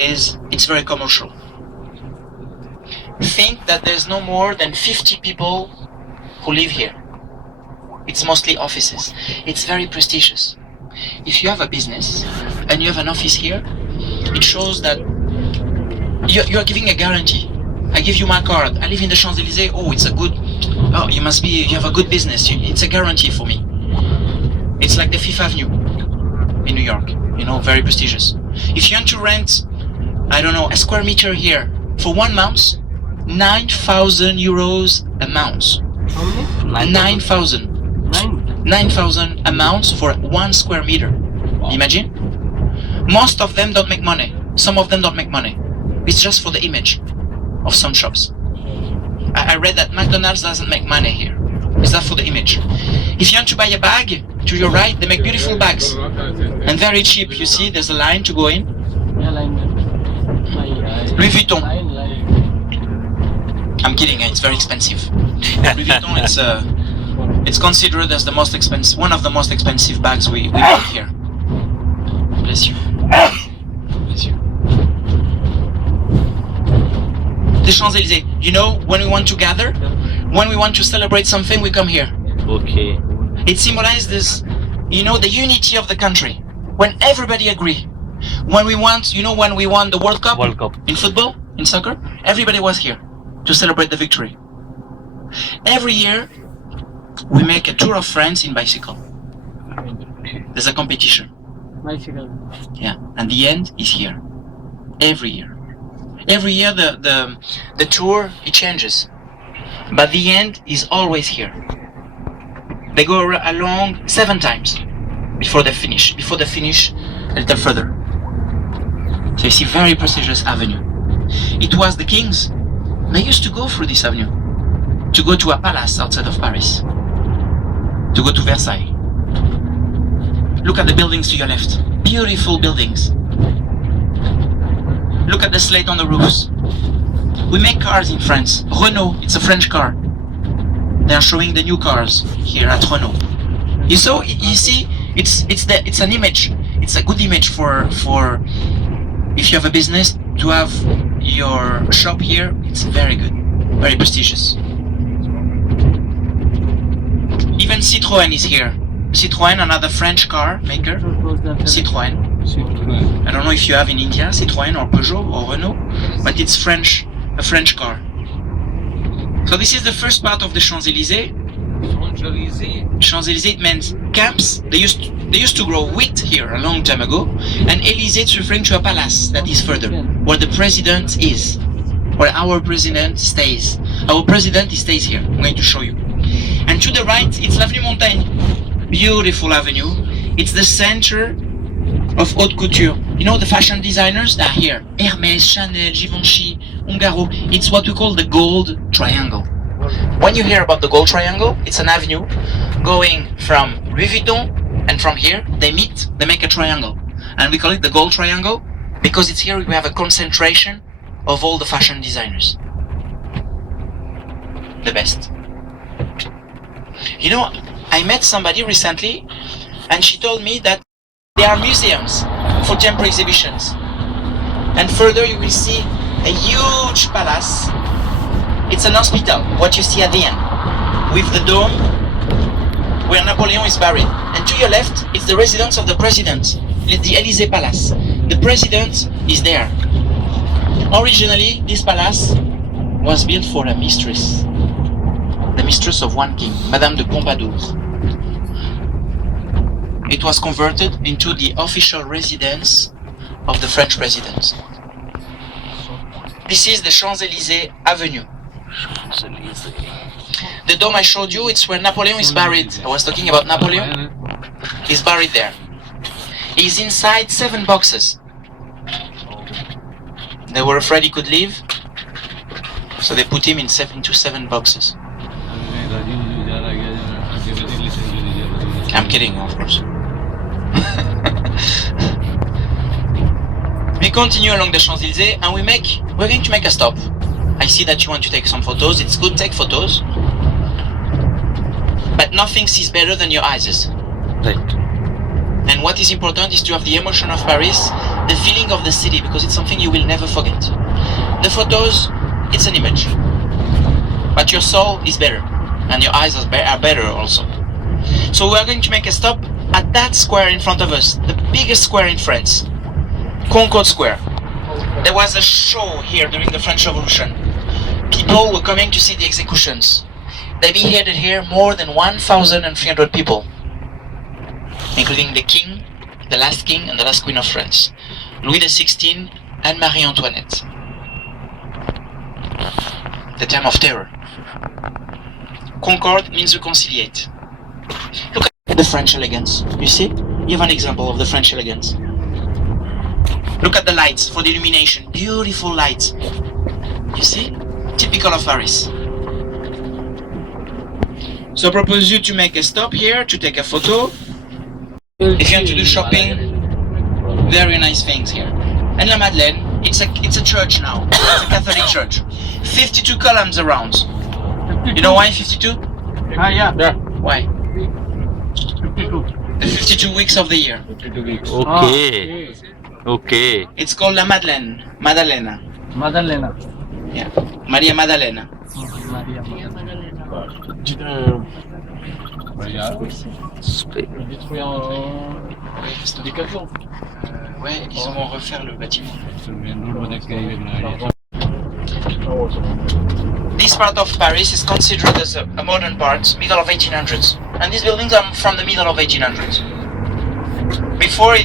is it's very commercial. Think that there's no more than 50 people who live here. It's mostly offices. It's very prestigious. If you have a business and you have an office here, it shows that you are giving a guarantee. I give you my card. I live in the Champs-Élysées. Oh, it's a good. Oh, you have a good business. It's a guarantee for me. It's like the Fifth Avenue in New York. Very prestigious. If you want to rent, I don't know, a square meter here for 1 month, 9,000 euros a month. How many? 9,000. 9,000 a month for 1 square meter. Imagine? Most of them don't make money. Some of them don't make money. It's just for the image of some shops. I read that McDonald's doesn't make money here. It's not for the image. If you want to buy a bag, to your right, they make beautiful bags. And very cheap. You see, there's a line to go in. Louis Vuitton. I'm kidding, it's very expensive. Louis Vuitton, it's considered as the most expensive, one of the most expensive bags we buy here. Bless you. Bless you. The Champs-Élysées. When we want to gather, when we want to celebrate something, we come here. Okay. It symbolizes, the unity of the country. When everybody agree. When we won the World Cup in football, in soccer, everybody was here to celebrate the victory. Every year, we make a tour of France in bicycle. There's a competition. Bicycle. Yeah, and the end is here. Every year. Every year the tour, it changes. But the end is always here. They go along 7 times before they finish. Before they finish a little further. So you see, very prestigious avenue. It was the kings. They used to go through this avenue to go to a palace outside of Paris, to go to Versailles. Look at the buildings to your left. Beautiful buildings. Look at the slate on the roofs. We make cars in France. Renault, it's a French car. They are showing the new cars here at Renault. You see, it's an image. It's a good image for if you have a business to have your shop here. It's very good, very prestigious. Even Citroën is here. Citroën, another French car maker. Citroën. I don't know if you have in India Citroën or Peugeot or Renault, but it's French, a French car. So this is the first part of the Champs-Élysées. Champs-Élysées, it means camps. They used to grow wheat here a long time ago, and Élysée is referring to a palace that is further, where the president is, where our president stays. Our president stays here. I'm going to show you. And to the right, it's l'Avenue Montaigne. Beautiful avenue. It's the center of haute couture. The fashion designers are here. Hermès, Chanel, Givenchy, Ungaro. It's what we call the gold triangle. When you hear about the gold triangle, it's an avenue going from Louis Vuitton, and from here they meet, they make a triangle. And we call it the gold triangle because it's here we have a concentration of all the fashion designers. The best. I met somebody recently and she told me that there are museums for temporary exhibitions. And further you will see a huge palace. It's an hospital, what you see at the end, with the dome where Napoleon is buried. And to your left, it's the residence of the president, the Élysée Palace. The president is there. Originally, this palace was built for a mistress. The mistress of one king, Madame de Pompadour. It was converted into the official residence of the French president. This is the Champs-Élysées Avenue. The dome I showed you, it's where Napoleon is buried. I was talking about Napoleon. He's buried there. He's inside 7 boxes. They were afraid he could leave, so they put him into 7 boxes. I'm kidding, of course. We continue along the Champs-Élysées and we're going to make a stop. I see that you want to take some photos. It's good, take photos. But nothing sees better than your eyes. Right. And what is important is to have the emotion of Paris, the feeling of the city, because it's something you will never forget. The photos, it's an image. But your soul is better. And your eyes are better also. So we are going to make a stop at that square in front of us, the biggest square in France, Concorde Square. There was a show here during the French Revolution. People were coming to see the executions. They beheaded here more than 1,300 people, including the king, the last king and the last queen of France, Louis XVI and Marie Antoinette. The time of terror. Concorde means reconciliate. Look at the French elegance. You see? You have an example of the French elegance. Look at the lights for the illumination. Beautiful lights. You see? Typical of Paris. So I propose you to make a stop here to take a photo. If you want to do shopping, very nice things here. And La Madeleine, it's a church now. It's a Catholic church. 52 columns around. You know why 52? Yeah. Why? 52. The 52 weeks of the year. 52 weeks. Okay. Okay. It's called La Madeleine. Madalena. Madalena. Yeah. Maria Maddalena. Maria détruit en éducation. Ouais, ils vont refaire le bâtiment. This part of Paris is considered as a modern part, middle of 1800s. And these buildings are from the middle of 1800s. Before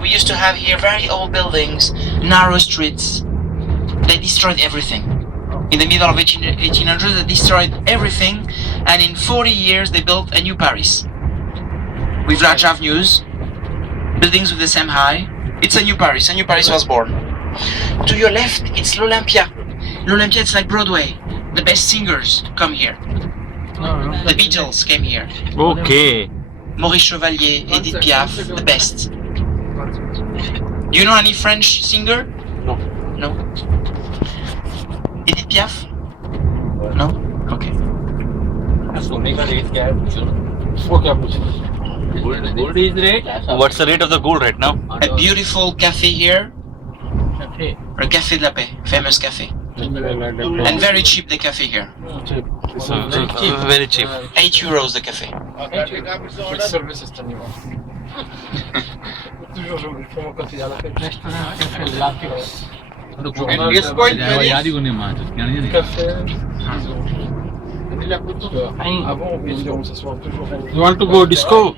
we used to have here very old buildings, narrow streets. They destroyed everything. In the middle of 1800s, they destroyed everything, and in 40 years they built a new Paris. With large avenues, buildings with the same height. It's a new Paris was born. To your left, it's l'Olympia. L'Olympia, it's like Broadway. The best singers come here. The Beatles came here. Okay. Maurice Chevalier, Edith Piaf, the best. Do you know any French singer? No. No? Edith Piaf? No? Okay. Gold is rate. What's the rate of the gold right now? A beautiful cafe here. Okay. Or Café de la Paix, famous cafe. And very cheap the cafe here. Very cheap. 8 euros the cafe. Which service is the Toujours je prends mon café à la fête. Avant, on pouvait dire on s'assoit toujours. You want to go disco?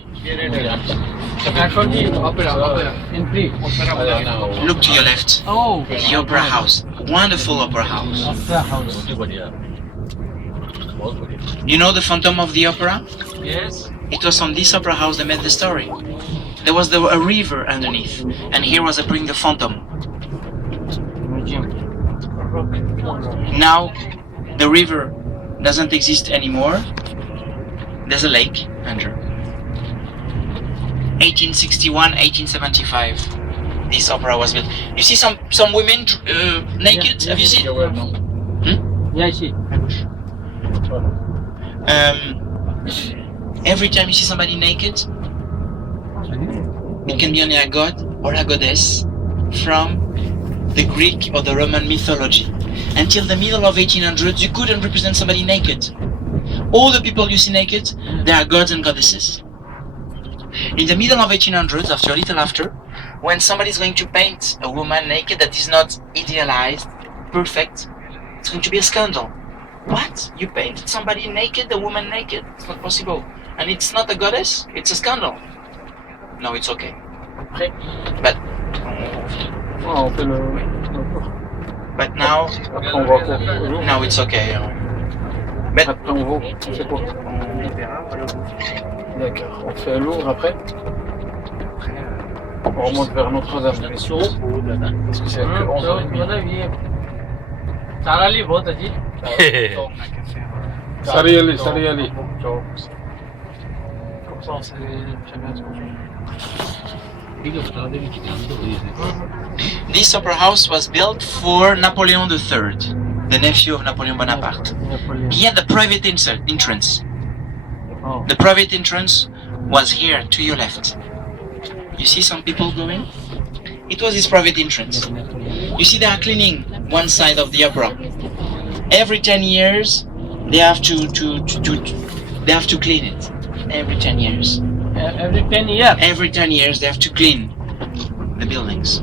Look to your left. Oh, The Opera House. Wonderful Opera House. Opera House. You know the Phantom of the Opera? Yes. It was on this Opera House they made the story. There was a river underneath, and here was bring the Phantom. Now, the river doesn't exist anymore. There's a lake under. 1861, 1875. This opera was built. You see some women naked? Have you seen? Yeah, I see. Every time you see somebody naked, it can be only a god or a goddess from the Greek or the Roman mythology. Until the middle of 1800s, you couldn't represent somebody naked. All the people you see naked, they are gods and goddesses. In the middle of 1800s, after a little after, when somebody is going to paint a woman naked that is not idealized, perfect, it's going to be a scandal. What? You painted somebody naked, a woman naked? It's not possible. And it's not a goddess? It's a scandal. No, it's okay. But but now it's okay. But Après on va, on fait quoi? D'accord, on fait Louvre après. On remonte vers Notre-Dame. Parce que c'est que 11h30. Sarali बहुत अच्छी. Sariali. Comme ça on sait bien ce qu'on fait. this opera house was built for Napoleon III, the nephew of Napoleon Bonaparte. He had the private entrance. Oh. The private entrance was here to your left. You see some people going? It was his private entrance. You see they are cleaning one side of the opera. Every 10 years they have to clean it. Every 10 years. Every 10 years. Every 10 years they have to clean the buildings.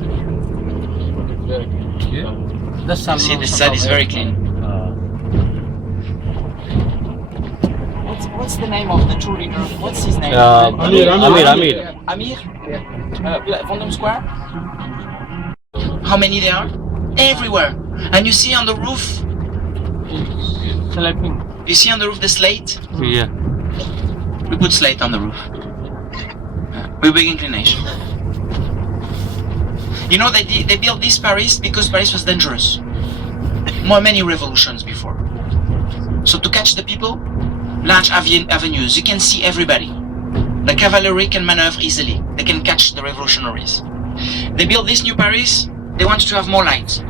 You see the side is very clean. What's the name of the tour leader? What's his name? Amir. Amir? Vendôme Square? How many there are? Everywhere. And you see on the roof? You see on the roof the slate? Yeah. We put slate on the roof. We big inclination. You know, they built this Paris because Paris was dangerous. Many revolutions before. So to catch the people, large avenues, you can see everybody. The cavalry can maneuver easily. They can catch the revolutionaries. They built this new Paris. They want to have more light.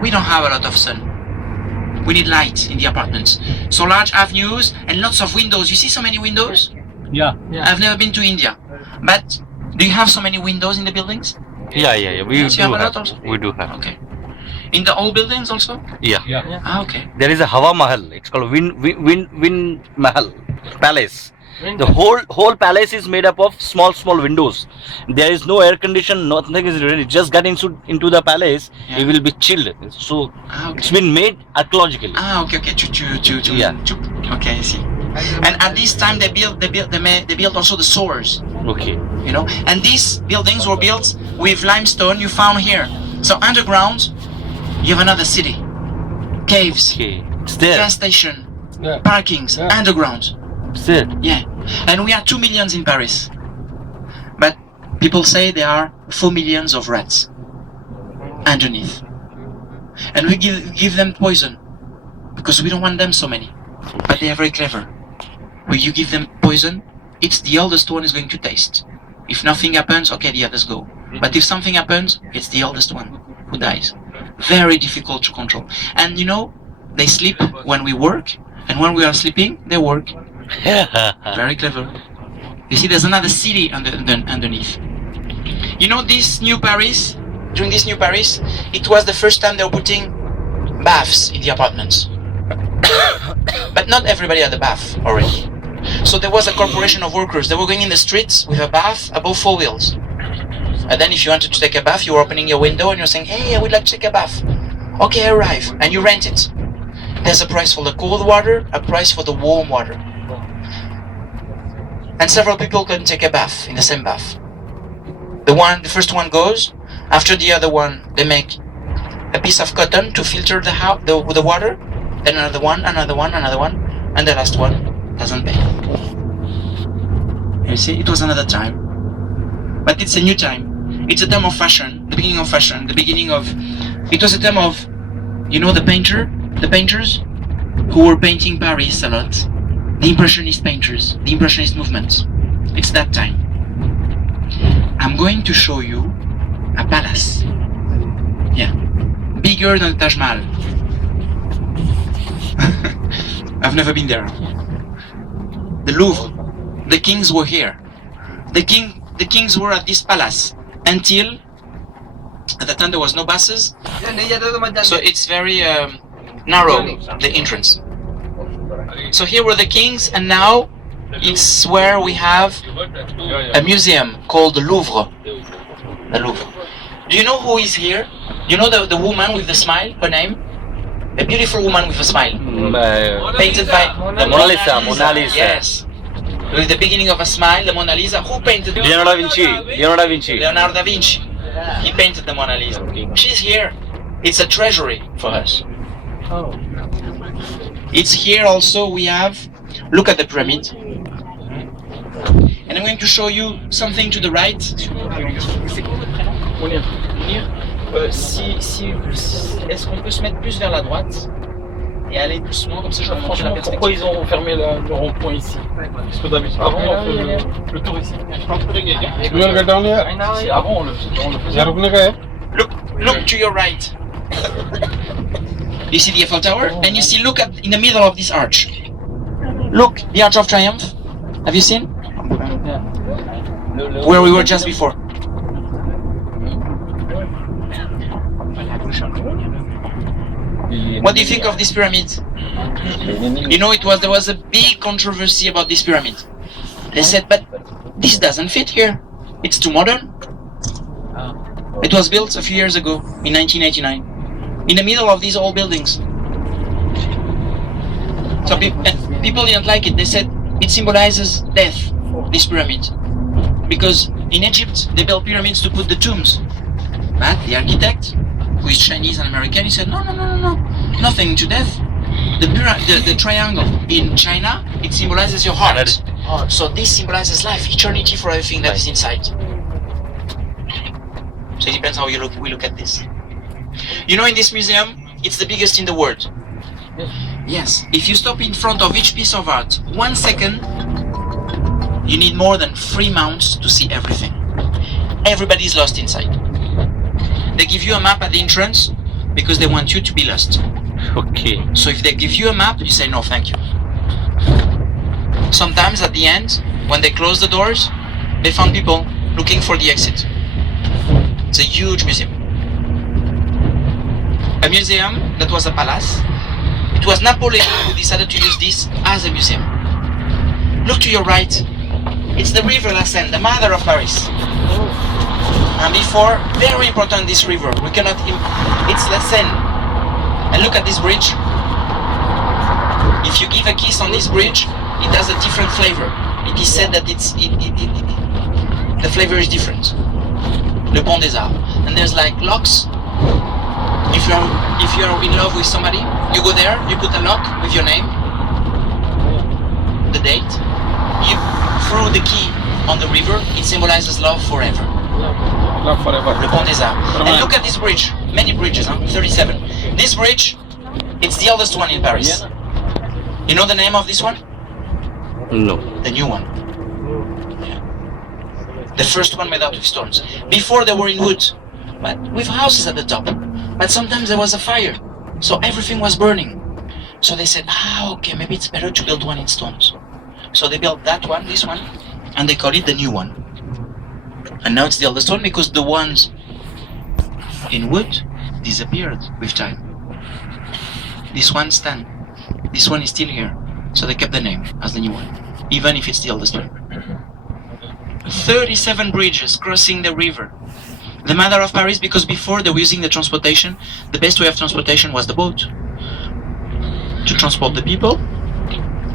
We don't have a lot of sun. We need light in the apartments. So large avenues and lots of windows. You see so many windows? Yeah. I've never been to India. But do you have so many windows in the buildings? Yeah. We Yes, you do have a have. lot also? We do have. Okay. In the old buildings also? Yeah. Ah, okay. There is a Hawa Mahal. It's called Wind Mahal Palace. The whole palace is made up of small windows. There is no air condition. Nothing is ready. Just get into the palace, Yeah. it will be chilled. So Ah, it's okay. been made archaeologically. Ah, okay. Yeah. Okay, I see. And at this time they built also the sewers. Okay. You know, and these buildings were built with limestone you found here. So underground, you have another city, caves, Okay. It's there. gas station, Yeah. parkings, Yeah. underground. It's there. Yeah, and we are 2 millions in Paris, but people say there are 4 millions of rats underneath, and we give them poison because we don't want them so many, but they are very clever. When you give them poison, it's the eldest one is going to taste. If nothing happens, okay, the others go. But if something happens, it's the eldest one who dies. Very difficult to control. And you know, they sleep when we work, and when we are sleeping, they work. Very clever. You see, there's another city underneath. You know, this new Paris, during this new Paris, it was the first time they were putting baths in the apartments. But not everybody had a bath already. So there was a corporation of workers. They were going in the streets with a bath above 4 wheels. And then if you wanted to take a bath, you were opening your window and you're saying, hey, I would like to take a bath. Okay, arrive. And you rent it. There's a price for the cold water, a price for the warm water. And several people can take a bath in the same bath. The first one goes. After the other one, they make a piece of cotton to filter the water. Then another one, and the last one doesn't pay. You see, it was another time. But it's a new time. It's a time of fashion, the beginning of fashion, it was a time of, you know, the painters who were painting Paris a lot, the Impressionist painters, the Impressionist movement. It's that time. I'm going to show you a palace. Yeah, bigger than Taj Mahal. I've never been there. The Louvre. The kings were here. The kings were at this palace until at the time there was no buses, so it's very narrow, the entrance. So here were the kings, and now it's where we have a museum called the Louvre. The Louvre. Do you know who is here? You know the woman with the smile, her name? A beautiful woman with a smile. Painted by the Mona Lisa. Yes. With the beginning of a smile, the Mona Lisa. Who painted it? Leonardo da Vinci. Leonardo da Vinci. He painted the Mona Lisa. She's here. It's a treasury for us. Oh. It's here also we have, look at the pyramid. And I'm going to show you something to the right. Est-ce qu'on peut se mettre plus vers la droite et aller doucement, comme ça je vais montrer la perspective. Pourquoi ils ont fermé le rond-point ici? Parce que d'habitude, avant on fait le tour ici. Avant on le faisait. Look to your right. You see the Eiffel Tower, and you see, look at in the middle of this arch. Look, the Arch of Triumph. Have you seen? Where we were just before. What do you think of this pyramid? You know, there was a big controversy about this pyramid. They said, but this doesn't fit here. It's too modern. It was built a few years ago, in 1989, in the middle of these old buildings. So people didn't like it. They said it symbolizes death, this pyramid. Because in Egypt, they built pyramids to put the tombs. But the architect, who is Chinese and American, he said, no, nothing to death. The triangle in China, it symbolizes your heart. So this symbolizes life, eternity for everything that is inside. So it depends how we look at this. You know, in this museum, it's the biggest in the world. Yes. If you stop in front of each piece of art 1 second, you need more than 3 mounts to see everything. Everybody's lost inside. They give you a map at the entrance because they want you to be lost. Okay. So if they give you a map, you say no, thank you. Sometimes at the end, when they close the doors, they found people looking for the exit. It's a huge museum. A museum that was a palace. It was Napoleon who decided to use this as a museum. Look to your right. It's the river La Seine, the mother of Paris. And before, very important, this river. It's La Seine. And look at this bridge. If you give a kiss on this bridge, it has a different flavor. It is said that the flavor is different. Le Pont des Arts. And there's like locks. If you are in love with somebody, you go there, you put a lock with your name, the date, you throw the key on the river, it symbolizes love forever. Love forever. Le Pont des Arts. And look at this bridge, many bridges, 37. This bridge, it's the oldest one in Paris. You know the name of this one? No. The new one. Yeah. The first one made out of stones. Before they were in wood, but with houses at the top. But sometimes there was a fire, so everything was burning. So they said, okay, maybe it's better to build one in stones. So they built that one, this one, and they call it the new one. And now it's the oldest one because the ones in wood disappeared with time. This one stand. This one is still here. So they kept the name as the new one, even if it's the oldest one. 37 bridges crossing the river. The mother of Paris, because before they were using the transportation, the best way of transportation was the boat. To transport the people,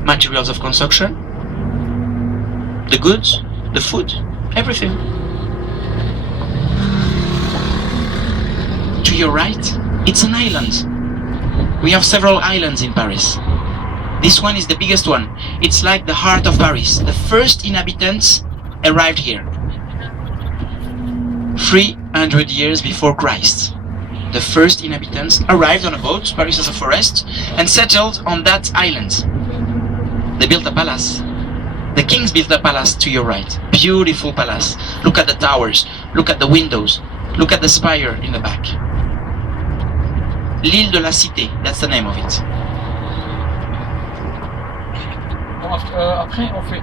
materials of construction, the goods, the food, everything. To your right, it's an island. We have several islands in Paris. This one is the biggest one. It's like the heart of Paris. The first inhabitants arrived here 300 years before Christ. The first inhabitants arrived on a boat, Paris is a forest, and settled on that island. They built a palace. The kings built a palace to your right. Beautiful palace. Look at the towers. Look at the windows. Look at the spire in the back. L'île de la Cité, that's the name of it. Bon, après, on fait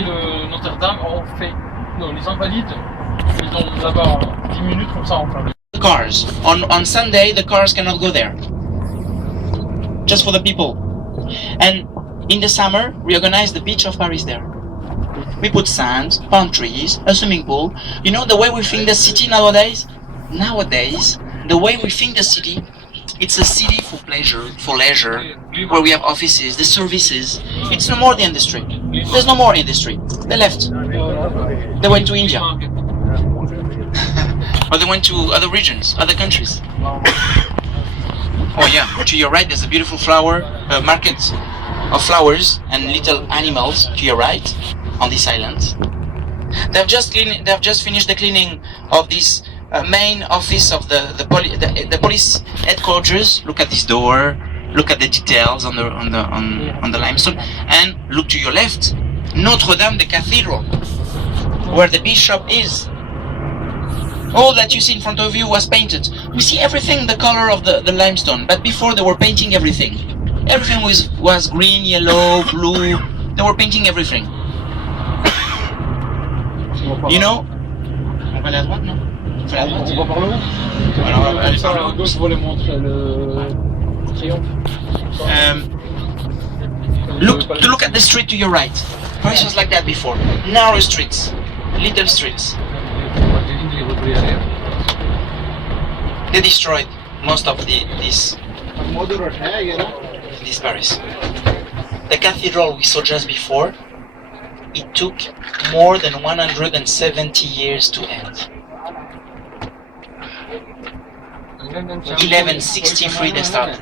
le Notre-Dame, non, les Invalides, ils ont là-bas 10 minutes comme ça, on fait. Cars. On Sunday, the cars cannot go there. Just for the people. And in the summer, we organize the beach of Paris there. We put sand, palm trees, a swimming pool. You know the way we think the city nowadays? Nowadays, the way we think the city, it's a city for pleasure, for leisure, where we have offices, the services. It's no more the industry. There's no more industry. They left. They went to India. Or they went to other regions, other countries. Oh yeah, to your right there's a beautiful market of flowers and little animals to your right on this island. They've just finished the cleaning of this main office of the police headquarters. Look at this door. Look at the details on the limestone, and look to your left, Notre-Dame the Cathedral, where the bishop is. All that you see in front of you was painted. We see everything the color of the limestone, but before they were painting everything. Everything was green, yellow, blue. They were painting everything. You know? On va aller à droite, non? Fais la On droite. va par le haut. Alors, on va aller Comme ça, par le haut. à gauche, je vois les montres, le triomphe. Look at the street to your right. Paris was like that before. Narrow streets, little streets. They destroyed most of this Paris. The cathedral we saw just before, it took more than 170 years to end. 1163 they started.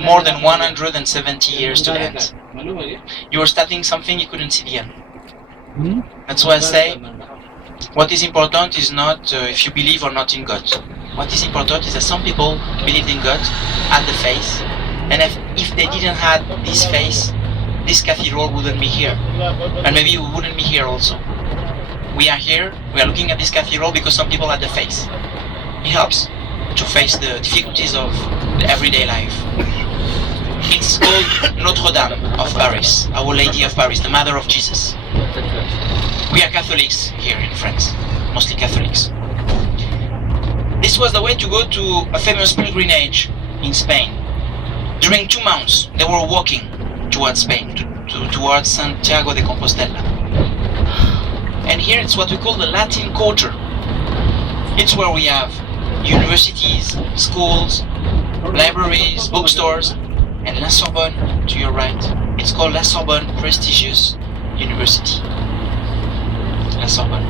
More than 170 years to end. You were starting something you couldn't see the end. That's why I say, what is important is not if you believe or not in God. What is important is that some people believed in God, had the faith, and if they didn't have this faith, this cathedral wouldn't be here. And maybe we wouldn't be here also. We are here, we are looking at this cathedral because some people had the faith. It helps to face the difficulties of the everyday life. It's called Notre Dame of Paris, Our Lady of Paris, the Mother of Jesus. We are Catholics here in France, mostly Catholics. This was the way to go to a famous pilgrimage in Spain. During 2 months, they were walking towards Spain, towards Santiago de Compostela. And here it's what we call the Latin Quarter. It's where we have universities, schools, libraries, bookstores, and La Sorbonne to your right. It's called La Sorbonne Prestigious University. La Sorbonne.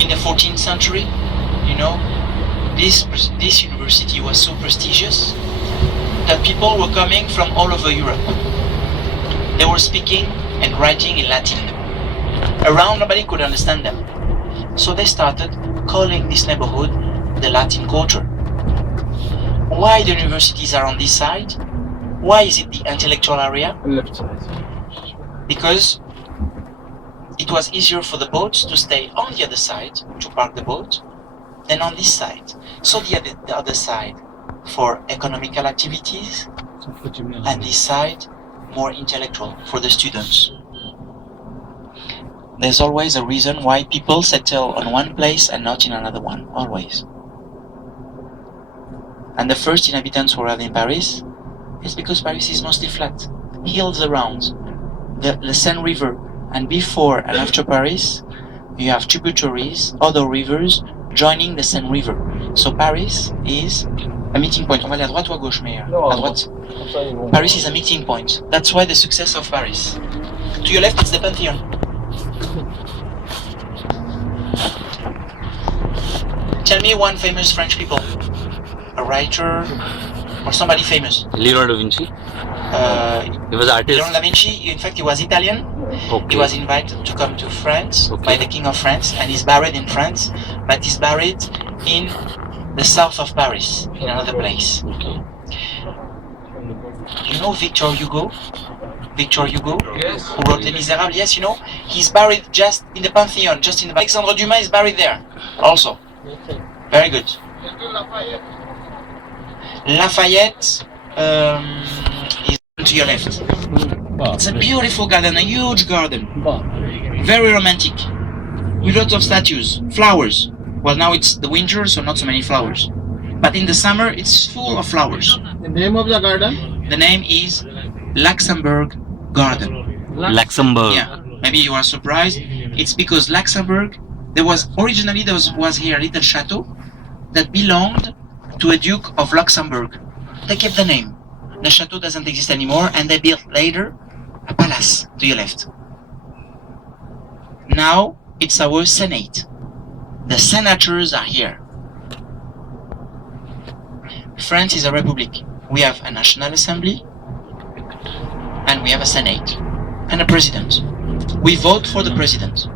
In the 14th century, you know, this university was so prestigious that people were coming from all over Europe. They were speaking and writing in Latin. Around nobody could understand them. So they started calling this neighborhood the Latin Quarter. Why the universities are on this side? Why is it the intellectual area? Left side. Because it was easier for the boats to stay on the other side, to park the boat, than on this side. So the other side for economical activities, and this side more intellectual for the students. There's always a reason why people settle on one place and not in another one, always. And the first inhabitants who arrived in Paris is because Paris is mostly flat, hills around, the Seine River, and before and after Paris, you have tributaries, other rivers, joining the Seine River. So Paris is a meeting point. On va aller à droite ou à gauche, mais à droite. Paris is a meeting point. That's why the success of Paris. To your left, it's the Pantheon. Tell me one famous French people, a writer, or somebody famous. Leonardo da Vinci. He was artist. Leonardo da Vinci, in fact, he was Italian. Okay. He was invited to come to France by the King of France, and he's buried in France, but he's buried in the south of Paris, in another place. Okay. You know Victor Hugo? Victor Hugo, Yes. who wrote Les Miserables? Yes, you know? He's buried just in the Pantheon, just in the... Alexandre Dumas is buried there, also. Very good. Lafayette is to your left. It's a beautiful garden, a huge garden. Very romantic. With lots of statues, flowers. Well, now it's the winter, so not so many flowers. But in the summer, it's full of flowers. The name of the garden? The name is Luxembourg Garden. Luxembourg. Yeah, maybe you are surprised. It's because Luxembourg, originally there was here a little chateau that belonged to a Duke of Luxembourg. They kept the name. The chateau doesn't exist anymore, and they built later a palace to your left. Now it's our Senate. The senators are here. France is a republic. We have a National Assembly, and we have a Senate, and a president. We vote for the president.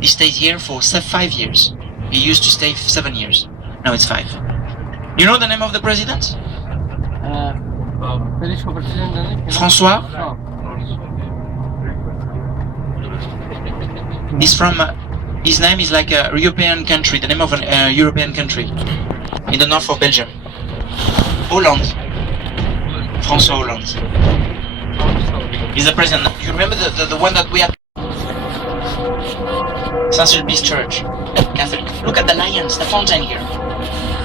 He stays here for 5 years. He used to stay 7 years. Now it's 5. You know the name of the president? François. He's from. His name is like a European country. The name of a European country in the north of Belgium. Hollande. François Hollande. He's the president. You remember the one that we had? Saint-Sulpice Church, Catholic. Look at the lions, the fountain here.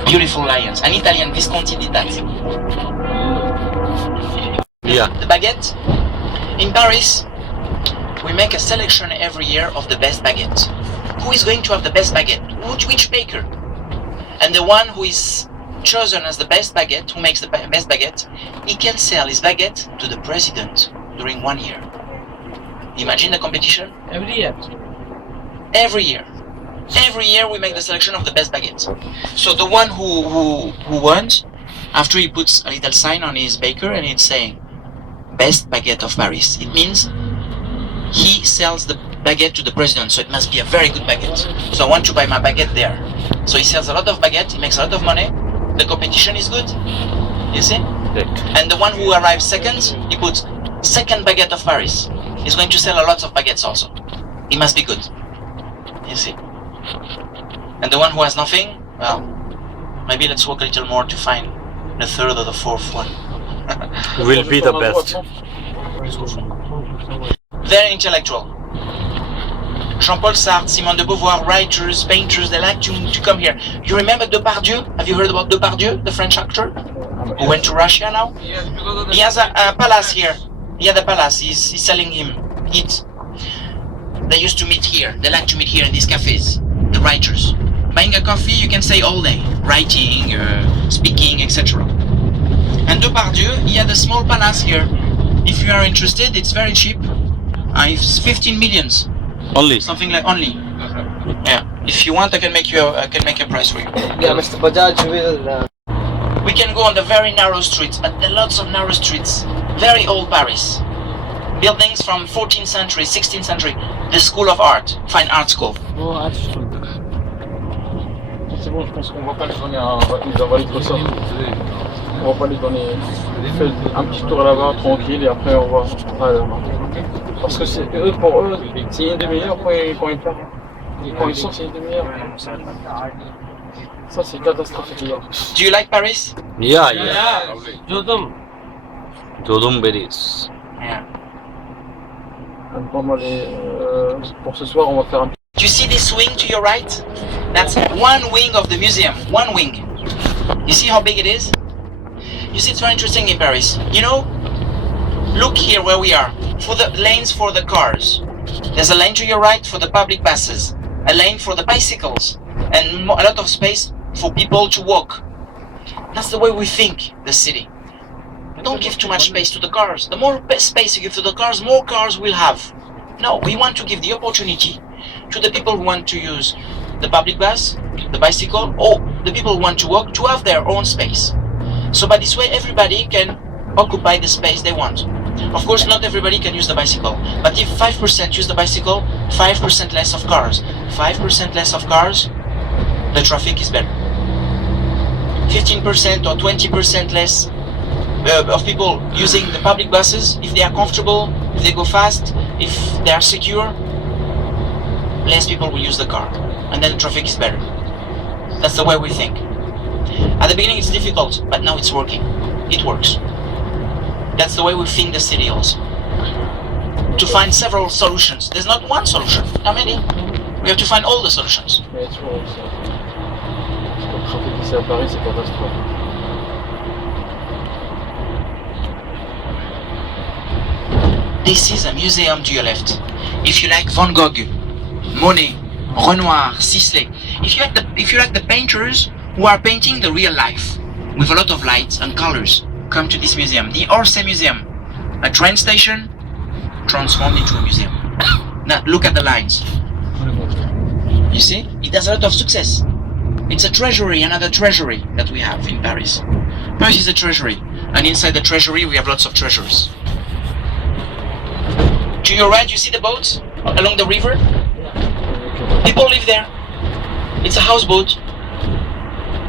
Beautiful lions. An Italian Visconti did that. Yeah. The baguette. In Paris, we make a selection every year of the best baguette. Who is going to have the best baguette? Which baker? And the one who is chosen as the best baguette, who makes the best baguette, he can sell his baguette to the president during 1 year. Imagine the competition? Every year. Every year. Every year we make the selection of the best baguette. So the one who wins, after he puts a little sign on his baker and it's saying, best baguette of Paris. It means he sells the baguette to the president, so it must be a very good baguette. So I want to buy my baguette there. So he sells a lot of baguette, he makes a lot of money, the competition is good, you see? Right. And the one who arrives second, he puts second baguette of Paris. He's going to sell a lot of baguettes also. It must be good, you see? And the one who has nothing, well, maybe let's work a little more to find the third or the fourth one. Will be the best. Very intellectual. Jean-Paul Sartre, Simone de Beauvoir, writers, painters, they like to come here. You remember Depardieu? Have you heard about Depardieu, the French actor? Who went to Russia now? He has a palace here. He had a palace, he's selling him it. They used to meet here, they like to meet here in these cafes, the writers. Buying a coffee, you can stay all day, writing, speaking, etc. And Depardieu, he had a small palace here. If you are interested, it's very cheap. It's 15 millions. Only. Something like only. Yeah. If you want, I can make a price for you. Yeah, Mr. Bajaj will. We can go on the very narrow streets, but there are lots of narrow streets. Very old Paris. Buildings from 14th century, 16th century. The School of Art, Fine Art School. C'est bon, je pense qu'on va pas les donner à les invalides comme ça. On va pas les donner. Faites un petit tour là-bas, tranquille, et après on va aller là-bas. Parce que c'est eux, pour eux, c'est une demi-heure quand ils partent. Quand ils sortent, c'est une demi-heure. Ça, c'est catastrophique. Do you like Paris? Yeah, yeah. Jodhum. Dodum berries. Yeah. Pas mal, pour ce soir, on va faire un petit. Do you see this wing to your right? That's one wing of the museum. One wing. You see how big it is? You see, it's very interesting in Paris. You know, look here where we are. For the lanes for the cars. There's a lane to your right for the public buses. A lane for the bicycles. And a lot of space for people to walk. That's the way we think the city. Don't give too much space to the cars. The more space you give to the cars, more cars we'll have. No, we want to give the opportunity to the people who want to use the public bus, the bicycle, or the people who want to walk to have their own space. So by this way, everybody can occupy the space they want. Of course, not everybody can use the bicycle, but if 5% use the bicycle, 5% less of cars. 5% less of cars, the traffic is better. 15% or 20% less of people using the public buses, if they are comfortable, if they go fast, if they are secure, less people will use the car, and then the traffic is better. That's the way we think. At the beginning it's difficult, but now it's working. It works. That's the way we think the city also. To find several solutions. There's not one solution. How many? We have to find all the solutions. Mais tu vois, le trafic ici à Paris, c'est catastrophique. This is a museum to your left. If you like Van Gogh, Monet, Renoir, Sisley, if you like the painters who are painting the real life with a lot of lights and colors, come to this museum, the Orsay Museum, a train station transformed into a museum. Now look at the lines. You see, it has a lot of success. It's a treasury, another treasury that we have in Paris. Paris is a treasury, and inside the treasury we have lots of treasures. To your right, you see the boats along the river? People live there. It's a houseboat.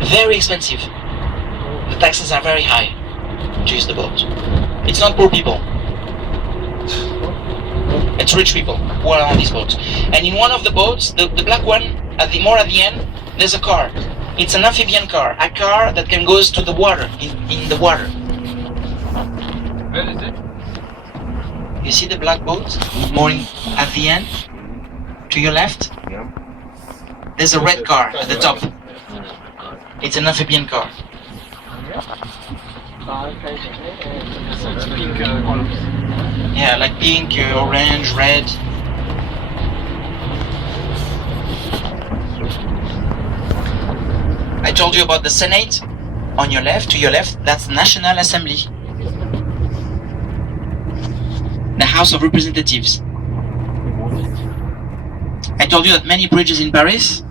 Very expensive. The taxes are very high to use the boat. It's not poor people. It's rich people who are on these boats. And in one of the boats, the black one, at the end, there's a car. It's an amphibian car, a car that can go to the water, in the water. Where is it? You see the black boat mooring at the end? to your left, there's a red car at the top. It's an amphibian car. Yeah, like pink, orange, red. I told you about the Senate. On your left, to your left, that's National Assembly. The House of Representatives. I told you that many bridges in Paris,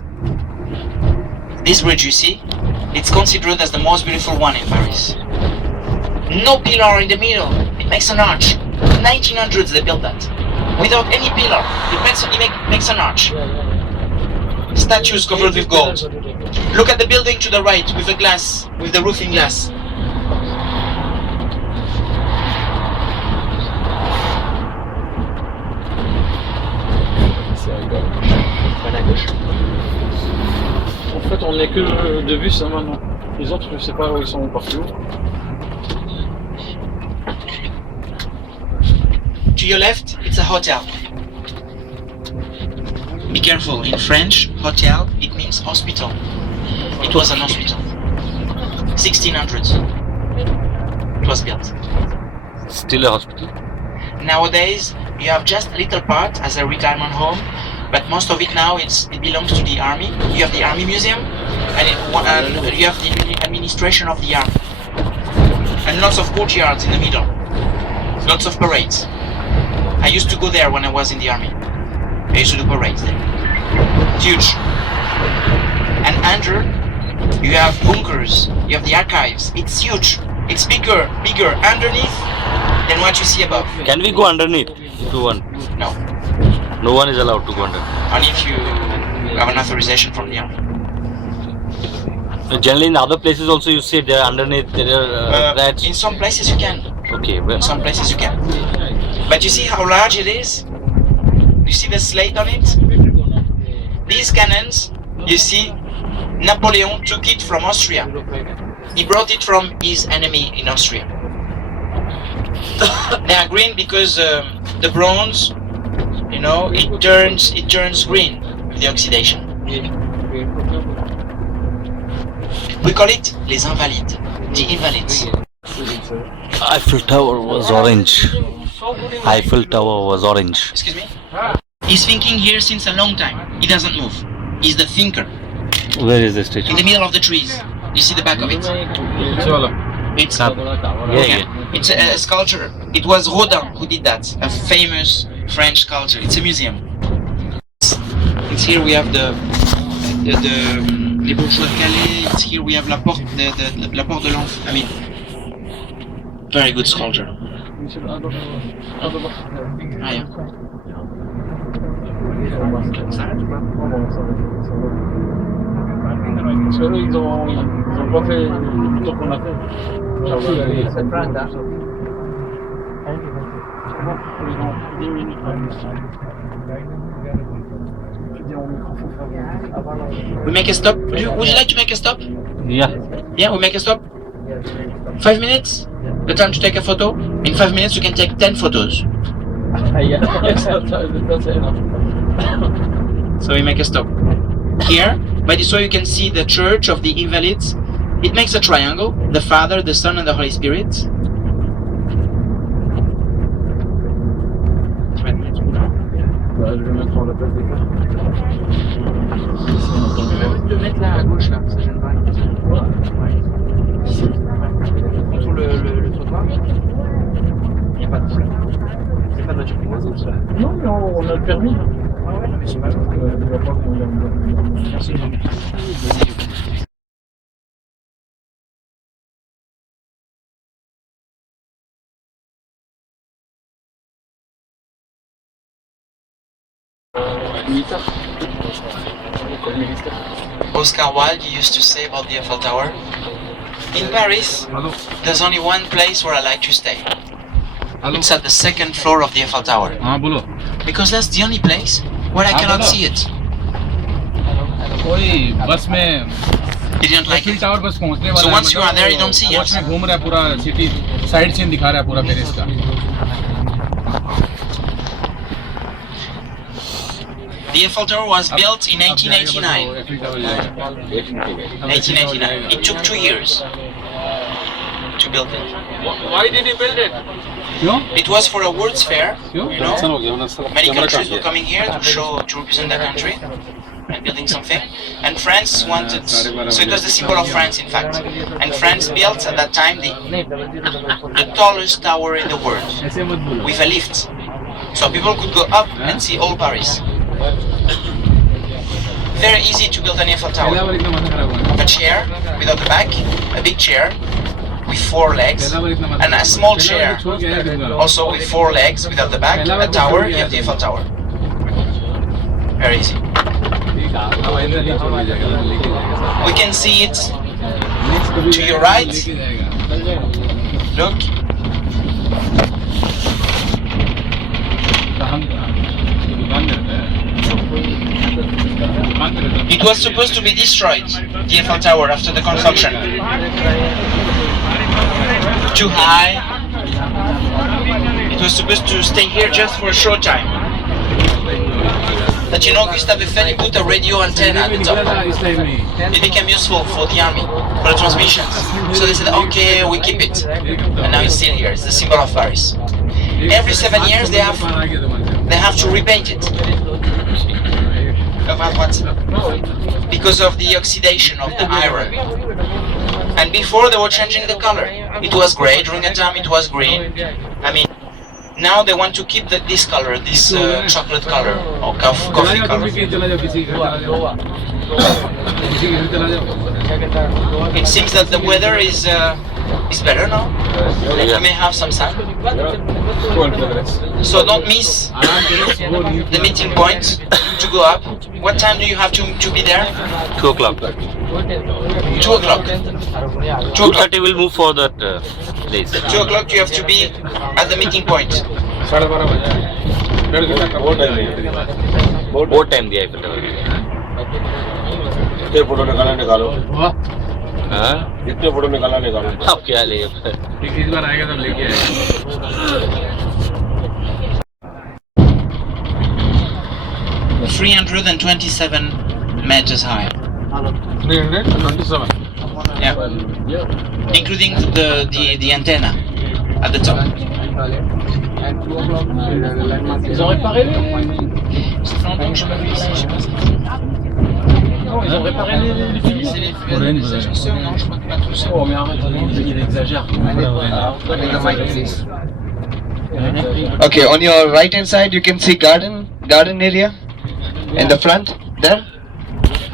this bridge you see, it's considered as the most beautiful one in Paris. No pillar in the middle, it makes an arch. 1900s they built that. Without any pillar, it makes an arch. Statues covered with gold. Look at the building to the right with the glass, with the roof in glass. En fait, on n'est que de vue ça maintenant. Les autres, je sais pas où ils sont partis où. To your left, it's a hotel. Be careful, in French, hotel, it means hospital. It was an hospital. 1600s. It was built. Still a hospital. Nowadays, you have just a little part as a retirement home, but most of it now it belongs to the army. You have the army museum, and you have the administration of the army. And lots of courtyards in the middle. Lots of parades. I used to go there when I was in the army. I used to do parades there. It's huge. And under, you have bunkers, you have the archives. It's huge. It's bigger underneath than what you see above. Can we go underneath if you want? No. No one is allowed to go under. Only if you have an authorization from the army. Generally, in other places also you see they're underneath. There are rats. In some places you can. Okay, well. In some places you can. But you see how large it is? You see the slate on it? These cannons, you see, Napoleon took it from Austria. He brought it from his enemy in Austria. They are green because the bronze, you know, it turns green with the oxidation. We call it les invalides, the invalids. Eiffel Tower was orange. Eiffel Tower was orange. Excuse me? He's thinking here since a long time. He doesn't move. He's the thinker. Where is the statue? In the middle of the trees. You see the back of it? It's It's a sculpture. It was Rodin who did that. A famous French sculptor. It's a museum. It's here we have the les bourgeois de Calais. It's here we have la porte de l'Enf. I mean, very good sculpture. Ah, yeah. Parce qu'eux, ils ont pas fait le tour qu'on a fait. C'est Franck, hein? Ils ont 10 minutes. We make a stop. Would you like to make a stop? Yeah. Yeah, we make a stop. 5 minutes? The time to take a photo? In 5 minutes you can take 10 photos. Yes, that's enough. So we make a stop. Here, by this way you can see the Church of the Invalids. It makes a triangle, the Father, the Son and the Holy Spirit. Je vais mettre en la place des cartes. De mettre là à gauche là, ça gêne pas. Contre le trottoir, il n'y a pas de problème. C'est pas de voiture qui passe. Non, mais on a le permis. Ouais, mais c'est pas grave. Merci. Oscar Wilde used to say about the Eiffel Tower, in Paris, there's only one place where I like to stay. It's at the second floor of the Eiffel Tower. Because that's the only place where I cannot see it. कोई बस में You didn't like Eiffel it? Tower बस पहुंचने वाला So है, once you are there, you don't see watch it. में घूम रहा है पूरा सिटी साइड सीन दिखा रहा है पूरा पेरिस का. The Eiffel Tower was built in 1889. 1889. It took 2 years to build it. Why did he build it? It was for a World's Fair, you know. Many countries were coming here to show, to represent their country and building something. And France wanted, so it was the symbol of France, in fact. And France built at that time the tallest tower in the world with a lift, so people could go up and see all Paris. Very easy to build an Eiffel Tower. A chair without the back, a big chair with 4 legs, and a small chair also with 4 legs without the back, a tower, you have the Eiffel Tower. Very easy. We can see it to your right. Look. It was supposed to be destroyed, the Eiffel Tower, after the construction. Too high. It was supposed to stay here just for a short time. But you know, Gustave Eiffel put a radio antenna at the top. It became useful for the army, for the transmissions. So they said, okay, we keep it. And now it's still here. It's the symbol of Paris. Every 7 years they have to repaint it. About what? Because of the oxidation of the iron. And before they were changing the color. It was gray, during a time it was green. I mean, now they want to keep this color, this chocolate color, or coffee color. It seems that the weather is better now. We may have some sun. So don't miss the meeting point to go up. What time do you have to be there? 2 o'clock. 2 o'clock. 2:30 will move for that place. 2 o'clock you have to be at the meeting point. What time the Eiffel Tower? हाँ? इतने photo निकाला अब क्या ले? इस बार आएगा तब लेके आएगा। 327 meters high. 327. Yeah. Including the antenna at the top. Ils ont réparé les... Ça fait longtemps que je suis pas venu ici, je sais pas si... Non, ils ont réparé les fils. C'est les ajusteurs, non, je crois que pas tous. Oh, mais arrête, il exagère. Okay, on your right hand side you can see garden area in the front there,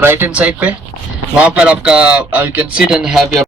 right hand side पे वहाँ पर आपका you can sit and have your